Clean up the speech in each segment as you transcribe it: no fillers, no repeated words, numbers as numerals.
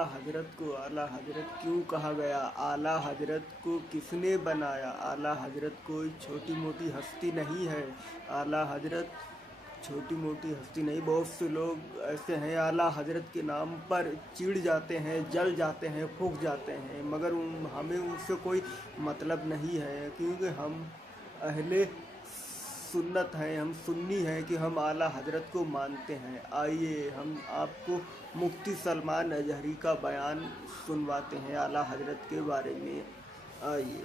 आला हजरत को आला हजरत क्यों कहा गया, आला हजरत को किसने बनाया, आला हजरत कोई छोटी मोटी हस्ती नहीं है, आला हजरत छोटी मोटी हस्ती नहीं। बहुत से लोग ऐसे हैं आला हजरत के नाम पर चिढ़ जाते हैं, जल जाते हैं, फूंक जाते हैं, मगर हमें उससे कोई मतलब नहीं है, क्योंकि हम अहले सुन्नत हैं, हम सुन्नी हैं कि हम आला हजरत को मानते हैं। आइए हम आपको मुफ्ती सलमान अजहरी का बयान सुनवाते हैं आला हजरत के बारे में। आइए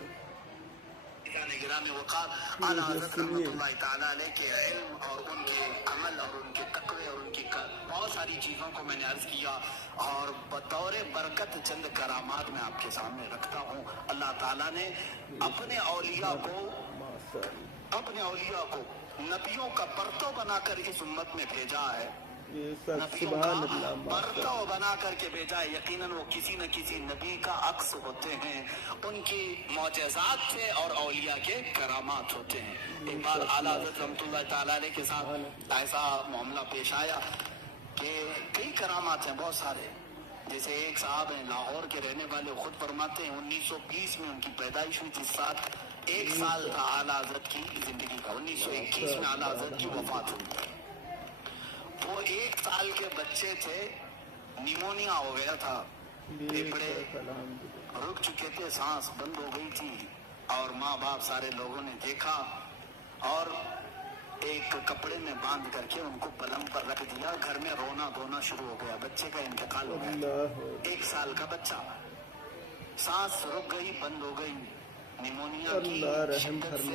निगरानी वक़ार आला हज़रत रहमतुल्लाह तआला अलैह के इल्म और उनके अमल और उनके तक़वे और उनकी बहुत सारी चीज़ों को मैंने अर्ज़ किया और बतौर बरकत चंद करामात मैं आपके सामने रखता हूँ। अल्लाह ताला ने अपने औलिया को नबियों का परतव बनाकर इस उम्मत में भेजा है, नबियों का परतव बना करके भेजा है। यकीनन वो किसी न किसी नबी का अक्स होते हैं, उनकी मौजज़ात थे और औलिया के करामात होते हैं। एक बार आला हज़रत रहमतुल्लाह तआला अलैह के साथ ऐसा मामला पेश आया कि कई करामात हैं, बहुत सारे। जैसे एक साहब हैं लाहौर के रहने वाले, खुद फरमाते हैं 1920 में उनकी पैदाइश हुई थी, साथ एक साल था आला हज़रत की जिंदगी का। 1921 में आला हज़रत की वफात हुई। वो एक साल के बच्चे थे, निमोनिया हो गया था, फेफड़े रुक चुके थे, सांस बंद हो गई थी और माँ बाप सारे लोगों ने देखा और एक कपड़े में बांध करके उनको पलंग पर रख दिया। घर में रोना धोना शुरू हो गया, बच्चे का इंतकाल हो गया। एक साल का बच्चा, सांस रुक गई, बंद हो गई, निमोनिया की शिद्दत से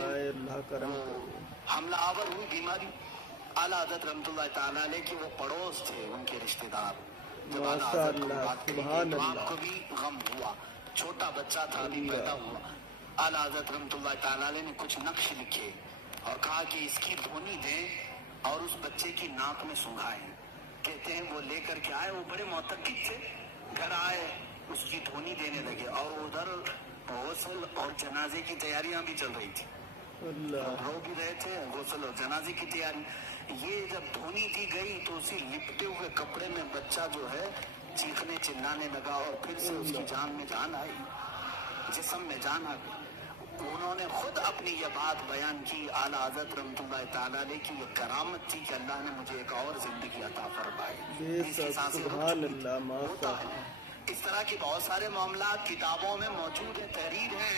हमलावर हुई बीमारी। आला हज़रत रहमतुल्लाह तआला अलैह के वो पड़ोस थे, उनके रिश्तेदार, जब आला हज़रत को बात कही तो आपको भी गम हुआ। छोटा बच्चा था, अभी पैदा हुआ। आला हज़रत रहमतुल्लाह तआला अलैह ने कुछ नक्श लिखे और कहा कि इसकी धुनी दें और उस बच्चे की नाक में सुंघाएं। कहते हैं वो लेकर के आए, वो बड़े मोतक़िद थे, घर आए, उसकी धुनी देने लगे और उधर गुस्ल और जनाजे की तैयारियां भी चल रही थी। रो भी रहे थे, गुस्ल और जनाजे की तैयारी। ये जब धुनी दी गई तो उसी लिपटे हुए कपड़े में बच्चा जो है चीखने चिल्लाने लगा और फिर से उसकी जान में जान आई, जिस्म में जान आ गई। उन्होंने खुद अपनी ये बात बयान की। आला हज़रत रहमतुल्लाह तआला अलैह की ये करामत थी कि अल्लाह ने मुझे एक और जिंदगी अता फरमाई। इस तरह के बहुत सारे मामला किताबों में मौजूद है, तहरीर है।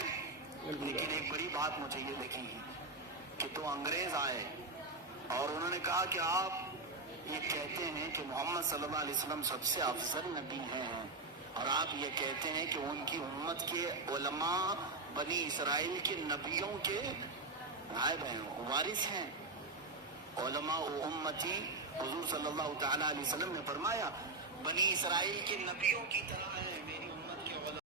लेकिन एक बड़ी बात मुझे ये लगी कि तो अंग्रेज आए और उन्होंने कहा कि आप ये कहते हैं कि मोहम्मद सल्लल्लाहु अलैहि वसल्लम सबसे अफजल नबी हैं और आप ये कहते हैं कि उनकी उम्मत के उलमा बनी इसराइल के नबियों के नायब हैं, वारिस हैं। उलमा उम्मती, हुजूर सल्लल्लाहु तआला अलैहि वसल्लम ने फरमाया बनी इसराइल के नबियों की तरह है मेरी